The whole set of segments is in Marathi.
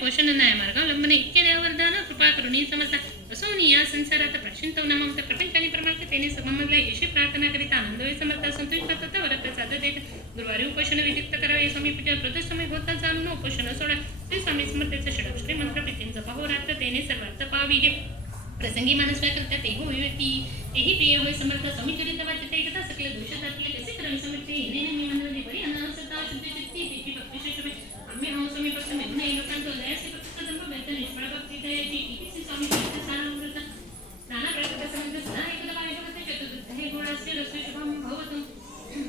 पोषण न्यायमार्ग लंबने इतके न्यायवर्धन कृपा करुणी समजता असोनी या संसारात प्राचीनतव नामवत प्रपंचाने प्रमाण तेने सममधले यशी प्रार्थना करिता आनंद वे समर्थ संतोष करता वरत साध देत गुरुवारी उपोषण विधिक्त करावे स्वामी पूजा प्रदोष समय होता जाणून उपोषण सोडा ते स्वामी समर्थेचे षडक्षरी मंत्र प्रीतींचा पाहोरात्र तेने सर्वार्थ पावी प्रसंगी मानसव्या करता ते होय व्यक्ती तेही प्रिय होय समर्थ स्वामी चरित्र वाचते एकदा सकले दोष दाखले कसे करावे समर्थ येणे मी मनवली बरी अनासता शुद्ध चित्ती तिची भक्ती शेषवे आम्ही हा स्वामी फक्त मेघ नाही लोकांचा दयासी फक्त कदंब बेत निष्फळ भक्ती दयाची इतिसी स्वामी चरित्र सारामृत नाना प्रकृत समंत सदा एकदा पाय भगते चतुर्थ हे गुणास्य रस्व शुभम भवतु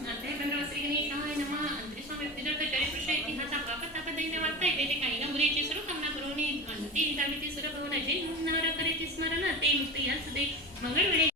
अध्याय 15 श्री गणेशाय नमः अंतरी स्वामी तिजर्थ चरित्र इतिहासा पाप ताप दैन्य वार्ता येते काही गंभीरची सर्व कामना करुणी अंती दाविती सर्व भवन जय नर करेती स्मरण ते मुक्त याच दे मंगळ वेळे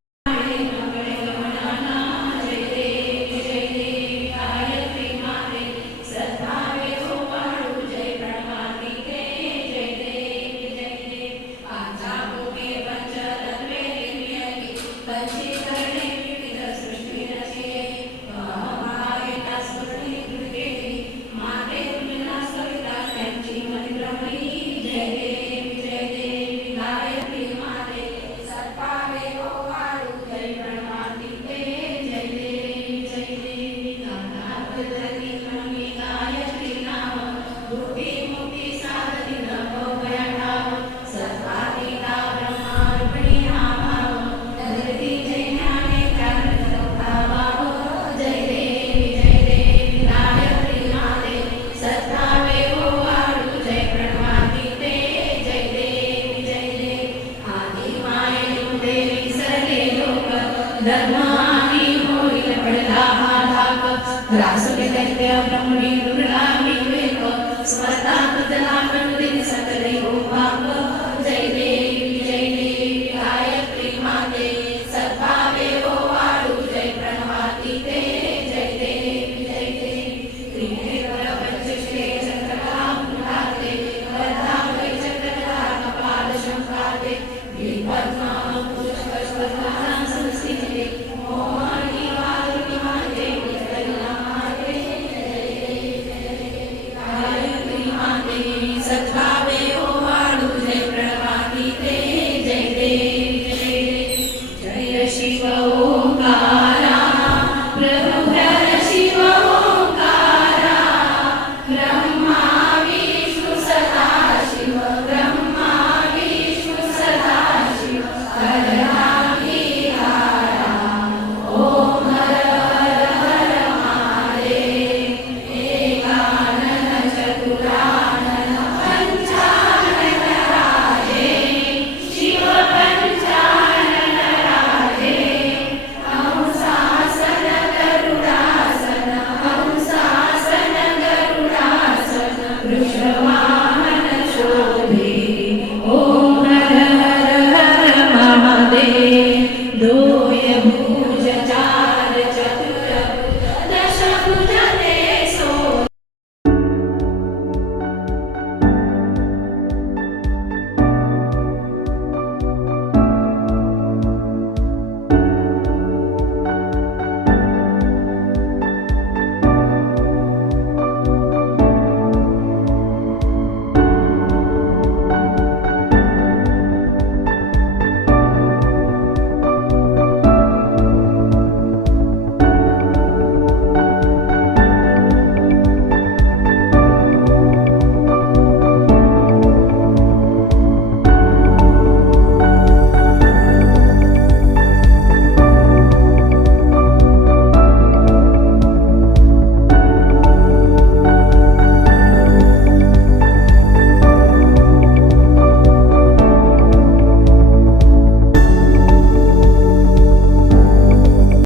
धर्मानी होईल पडला हा धाक रासुले दैत्य ब्रह्मणी दुर्लाभी वेक स्मरतात जला मनोदिनी सकले हो भाग जय देवी गायत्री माते सद्भावे हो वाळू जय प्रणवाती ते जय देवी त्रिनेत्र पंचश्री चक्रला मुलाते वरदा वै चक्रला कपाल शंकाते विपद्मा